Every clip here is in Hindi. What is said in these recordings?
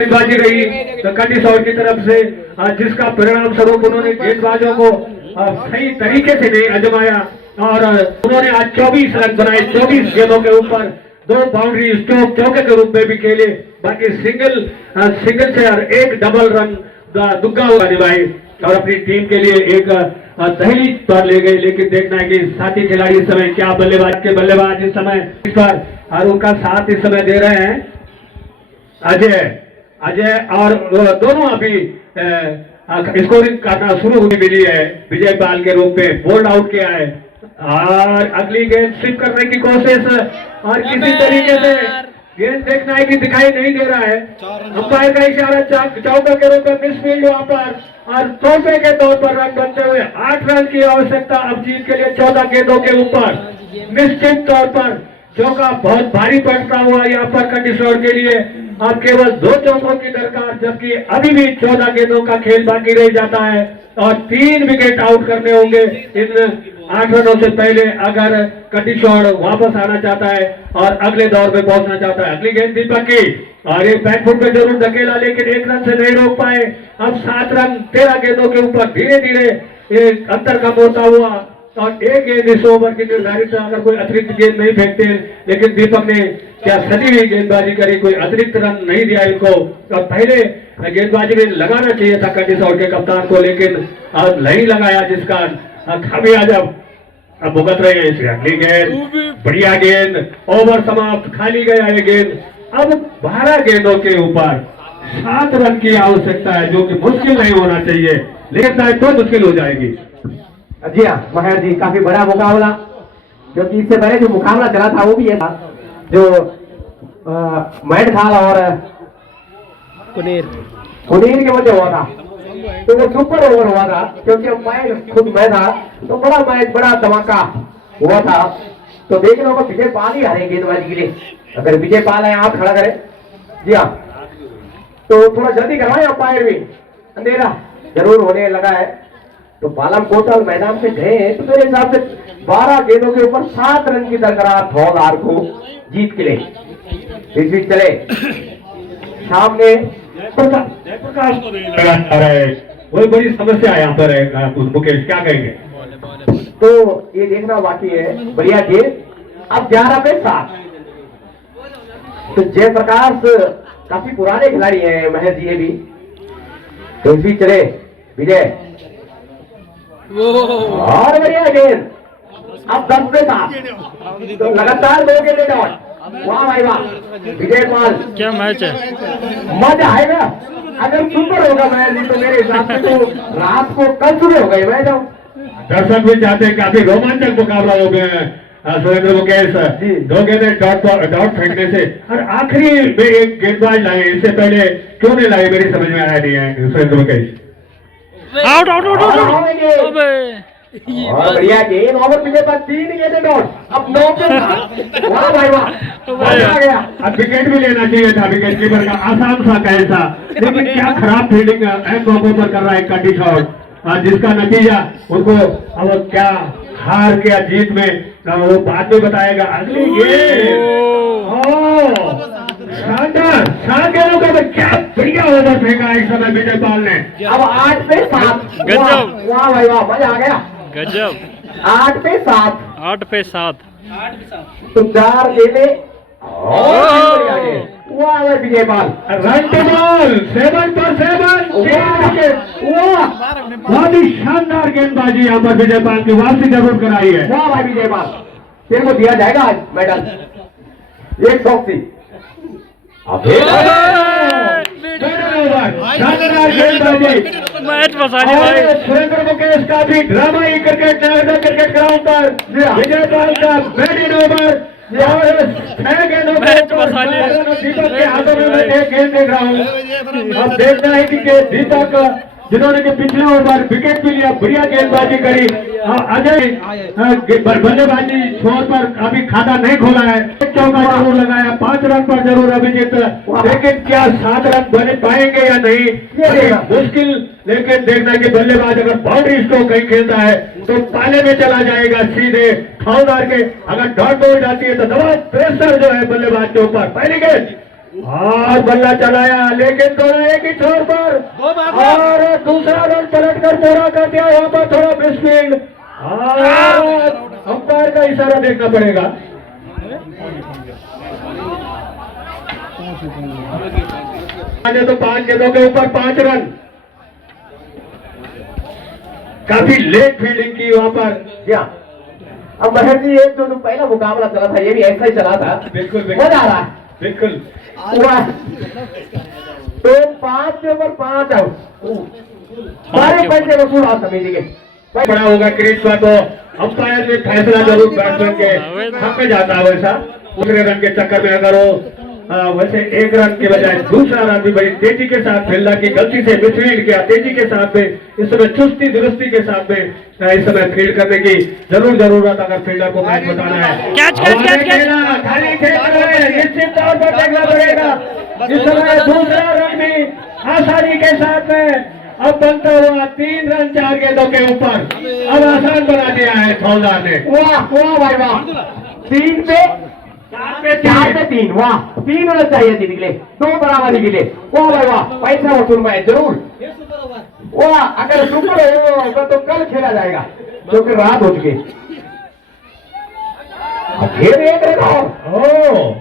गेंदबाजी रही तो कंडी शॉट की तरफ से, जिसका परिणाम स्वरूप उन्होंने गेंदबाजों को सही तरीके से नहीं आजमाया और उन्होंने आज 24 रन बनाए 24 गेंदों के ऊपर, 2 बाउंड्री स्ट्रोक चौके के रूप में भी खेले, बाकी सिंगल से और 1 डबल रन दुग्गा हुआ निभाई और अपनी टीम के लिए एक दहलीज पर ले गए। लेकिन देखना है कि साथी खिलाड़ी इस समय क्या बल्लेबाज इस समय इस पर और उनका साथ इस समय दे रहे हैं अजय और दोनों अभी स्कोरिंग करना शुरू होने मिली है। विजय पाल के रूप में बोल्ड आउट किया है और अगली गेंद स्विप करने की कोशिश और किसी तरीके से गेंद देखना है कि दिखाई नहीं दे रहा है। अंपायर का इशारा चौका के रूप में मिसफील्ड वहां पर और तोहफे के तौर पर रन बनते हुए 8 रन की आवश्यकता अब जीत के लिए 14 गेंदों के ऊपर। निश्चित तौर पर चौका बहुत भारी पड़ता हुआ यहाँ पर कंडीशनर के लिए अब केवल 2 चौकों की दरकार, जबकि अभी भी 14 गेंदों का खेल बाकी रह जाता है और 3 विकेट आउट करने होंगे इन 8 रनों से पहले अगर कंडीशनर वापस आना चाहता है और अगले दौर में पहुंचना चाहता है। अगली गेंद दीपक की और एक बैकफुट पे जरूर धकेला लेकिन 1 रन से नहीं रोक पाए। अब 7 रन 13 गेंदों के ऊपर धीरे धीरे एक अंतर कम होता हुआ और एक गेंद इस ओवर की निर्धारित अगर कोई अतिरिक्त गेंद नहीं फेंकते, लेकिन दीपक ने क्या सदी हुई गेंदबाजी करी, कोई अतिरिक्त रन नहीं दिया इनको और पहले गेंदबाजी में लगाना चाहिए था कंडीशनर के कप्तान को, लेकिन आज नहीं लगाया जिसका खामियाजा अब भुगत रहे हैं। अगली गेंद बढ़िया गेंद, ओवर समाप्त, खाली गया ये गेंद। अब 12 गेंदों के ऊपर 7 रन की आवश्यकता है जो कि मुश्किल नहीं होना चाहिए, लेकिन शायद तो मुश्किल हो जाएगी। जी हाँ महेश जी, काफी बड़ा मुकाबला, क्योंकि इससे पहले जो मुकाबला चला था वो भी ये था जो मैट खाल और कुनीर के मध्य हुआ था, तो वो सुपर ओवर हुआ था क्योंकि अंपायर खुद मैं था, तो बड़ा मैच बड़ा धमाका हुआ था। तो देखने को विजय पाल ही हारे गेंदबाजी के लिए, अगर विजय पाल है आप खड़ा करें। जी हाँ, तो थोड़ा जल्दी करवाए अंपायर भी, अंधेरा जरूर होने लगा है। तो बालम कोतल मैदान से गए हैं तो मेरे हिसाब से 12 गेंदों के ऊपर 7 रन की दरकार धौलहार को जीत के लिए। इस बीच चले सामने वही बड़ी समस्या है यहाँ पर मुकेश, क्या कहेंगे? तो ये देखना बाकी है। बढ़िया गेंद, अब 11 पे 7। तो जयप्रकाश काफी पुराने खिलाड़ी हैं महेश जी ये भी। तो इस बीच चले विजय और बढ़िया गेंद, अब 10 पे 7, तो लगातार 2 गेंदें डॉट। वाह भाई वाह विजय पाल, क्या मैच है, मजा आएगा। अगर सुपर होगा मैच तो मेरे हिसाब से तो रात को कल सुबह हो गई मैच। दर्शक भी चाहते हैं, काफी रोमांचक मुकाबला हो गया है। सुरेंद्र मुकेश 2 गेंदें डॉट फेंकने से और आखिरी में एक गेंदबाज लाए, इससे पहले क्यों नहीं लाए मेरी समझ में आया नहीं है Surendra Mukesh. Out out out out, अबे और बढ़िया गेंद, ओवर पीछे पर 3 गेंदें डॉट, अब 9 पे 7। वाह भाई वाह, मजा आ गया। अब विकेट भी लेना चाहिए था विकेट कीपर का, आसान सा कैसा, लेकिन क्या खराब फील्डिंग एंड मौकों पर कर रहा है कंडीशनर, जिसका नतीजा उनको अब क्या हार के जीत में वो बाद में बताएगा। अगली गेंद शानदार, 7 गेंदों का क्या बढ़िया ओवर फेंका इस समय विजय पाल ने। अब 8 पे 7, गजब। वाह भाई वाह, मजा आ गया। गजब, 8 पे 7, 8 पे 7, तो 4 गेंदें और बढ़िया गेंद। वाह भाई Vijay Pal, run to ball 7 पर 7, बहुत ही शानदार गेंदबाजी यहाँ पर विजय पाल की वापसी जरूर कराई है। वाह भाई विजय पाल, तेरे को दिया जाएगा आज मेडल 180। शानदार गेंदबाजी, मैच फसाने भाई। सुरेंद्र मुकेश का भी ड्रामाई क्रिकेट ग्राउंड पर विजय पाल का बैटिंग ओवर 6 गेंदों दीपक के हाथों में मैं 1 गेंद देख रहा हूँ। अब देखना है कि दीपक जिन्होंने कि पिछले ओवर विकेट भी लिया, बढ़िया गेंदबाजी करी। अजय बल्लेबाजी छोर पर अभी खाता नहीं खोला है, 1 चौका जरूर लगाया, 5 रन पर जरूर अभिजीत, लेकिन क्या 7 रन बने पाएंगे या नहीं ये मुश्किल। लेकिन देखना कि बल्लेबाज अगर बाउंड्री स्ट्रोक कहीं खेलता है तो पाले में चला जाएगा सीधे खौलदार के, अगर डॉट हो जाती है तो दबाव प्रेशर जो है बल्लेबाज के ऊपर। पहली गेंद और बल्ला चलाया, लेकिन थोड़ा एक ही छोर पर और दूसरा रन पलट कर पूरा कर दिया। यहाँ पर थोड़ा मिसफील्ड और अंपायर का इशारा देखना पड़ेगा। तो 5 गेंदों के ऊपर 5 रन, काफी लेट फील्डिंग की वहां पर। जी हाँ। अब महर जी एक जो पहला मुकाबला चला था ये भी ऐसा ही चला था। बिल्कुल मजा आ रहा है। बिल्कुल। तो 5 के ऊपर 5 आउट, सारे पैसे वसूल आ समिति के बड़ा होगा क्रीज पर, तो अंपायर ने फैसला जरूर बैट्समैन के हक में जाता है। वैसा दूसरे रन के चक्कर में अगर वो वैसे एक रन के बजाय दूसरा रन भी बड़ी तेजी के साथ फील्डर की गलती से मिसफील्ड किया, तेजी के साथ में इस समय चुस्ती दुरुस्ती के साथ में इस समय फील्ड करने की जरूर जरूरत अगर फील्डर को मैच बताना है। खाली निश्चित तौर पर देखना पड़ेगा। इस समय दूसरा रन भी आसानी के साथ में अब बनता हुआ 3 रन 4 गेंदों के ऊपर अब आसान बना दिया है फौजदार ने। वाह वाह भाई वाह, 3 पे 4 पे 3, वाह 3 रन चाहिए थी निकले, 2 बराबर निकले। वाह भाई वाह, पैसा वसूल में जरूर। वाह, अगर सुपर होगा तो कल खेला जाएगा क्योंकि रात हो चुकी। फिर एक रन और।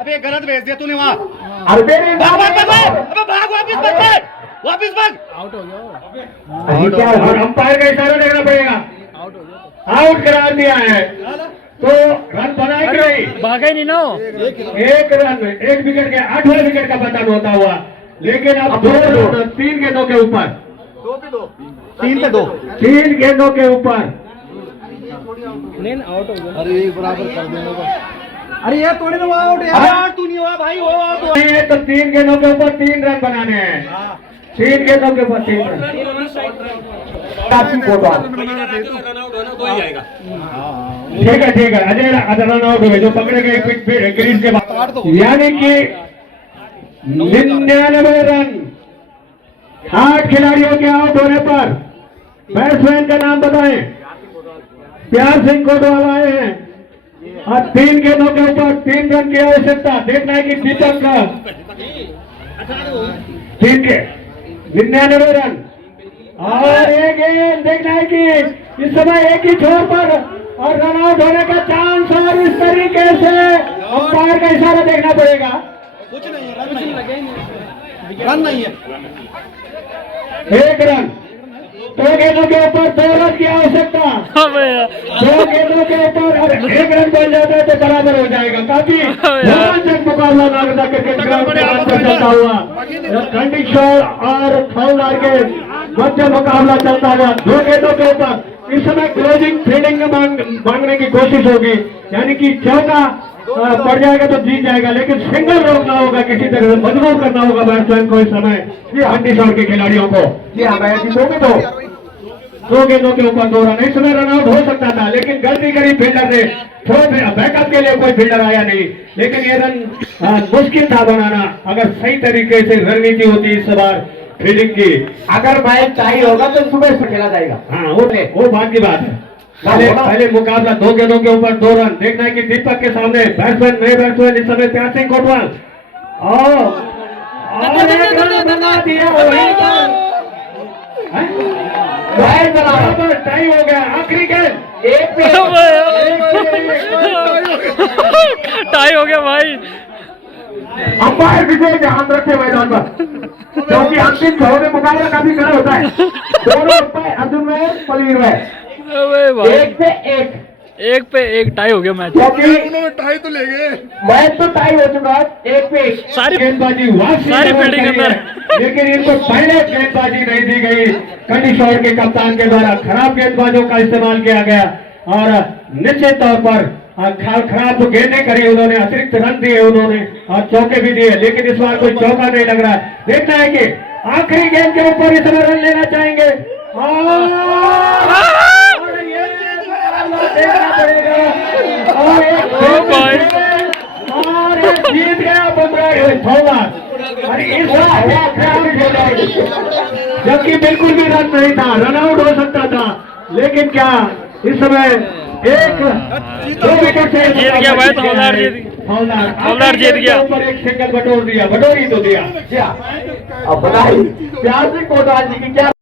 अबे गलत भेज दिया तूने वहाँ। अरे भाग वापिस भाग। आउट हो गया। और अंपायर का इशारा देखना पड़ेगा। आउट करार दिया है तो रन बना कि नहीं? भागा ही नहीं ना। एक रन, एक विकेट के 8वें विकेट का पतन होता हुआ, लेकिन अब 3 गेंदों के ऊपर 3 पे 2। 3 गेंदों के ऊपर। अरे बराबर कर देना। अरे यार तोड़े ना आउट यार, तू नहीं हुआ भाई, वो आउट हुआ। नहीं है तो 3 गेंदों के ऊपर 3 रन बनाने हैं। 3 गेंदों के ऊपर 3 रन। ठीक है अजय रन आउट हुए जो पकड़े गए क्रीज के बाद, यानी कि 99 रन 8 खिलाड़ियों के आउट होने पर। बैट्समैन का नाम बताएं। प्यार सिंह कोटवाल आए हैं और 3 गेंदों के ऊपर 3 रन की आवश्यकता। देखना है कि दीपक का 3 के 99 रन और एक गेंद। देखना है कि इस समय एक ही छोर पर और रन आउट होने का चांस, और इस तरीके से अंपायर का इशारा देखना पड़ेगा। कुछ नहीं है, रन नहीं है। 1 रन, 2 गेंदों के ऊपर 2 रन की आवश्यकता। 2 गेंदों के ऊपर और 1 रन बन जाता है तो बराबर हो जाएगा। काफी रोमांचक मुकाबला नागरिक क्रिकेट ग्राउंड पर चलता हुआ कंडीशनर और फौजदार के मध्य मुकाबला चलता हुआ 2 गेंदों के ऊपर। इस समय क्लोजिंग फील्डिंग मांगने की कोशिश होगी, यानी कि चौका पड़ जाएगा तो जीत जाएगा, लेकिन सिंगल रोकना होगा, किसी तरह से मजबूर करना होगा बैट्समैन को इस समय कंडीशनर के खिलाड़ियों को। जी हाँ मैं 2 गेंदों के ऊपर 2 रन। इस समय रन आउट हो सकता था, लेकिन गलती करी फील्डर ने। बैकअप के लिए कोई फील्डर आया नहीं, लेकिन ये रन मुश्किल था बनाना अगर सही तरीके से रणनीति होती इस बार फील्डिंग की। अगर मैच टाई होगा तो सुबह से खेला जाएगा। हाँ वो बात की बात है। पहले मुकाबला 2 गेंदों के ऊपर 2 रन। देखना है कि दीपक के सामने बैट्समैन नए बैट्समैन इस समय प्यार सिंह कोटवाल और 1 रन बना दिया। बराबर टाई हो गया। आखिरी गेंद टाई हो गया भाई। अंपायर विजय ध्यान रखे मैदान पर, क्योंकि अंतिम 6 में मुकाबला काफी कड़ा होता है। दोनों अंपायर अर्जुन में पलीर में 1 पे 1 टाई हो गया मैच। उन्होंने टाई तो ले गए। मैच तो टाई हो चुका है 1 पे 1। सारी गेंदबाजी सारी फील्डिंग अंदर, लेकिन इनको पहले गेंदबाजी नहीं दी गई। कंडीशनर के कप्तान के द्वारा खराब गेंदबाजों का इस्तेमाल किया गया और निश्चित तौर पर खराब तो गेंदें करी उन्होंने, अतिरिक्त रन दिए उन्होंने और चौके भी दिए, लेकिन इस बार कोई चौका नहीं लग रहा है। देखना है कि आखिरी गेंद के ऊपर इस समय रन लेना चाहेंगे और ये देखना पड़ेगा और एक जीत गया फौजदार। जबकि बिल्कुल भी रन नहीं था, रन आउट हो सकता था, लेकिन क्या इस समय एक 2 विकेट से जीत गया भाई तो हौलदार हौलदार जीत गया। ऊपर एक सिंगल बटोर दिया, बटोर ही तो दिया। अब बताइए प्यार से कोटवाल जी की क्या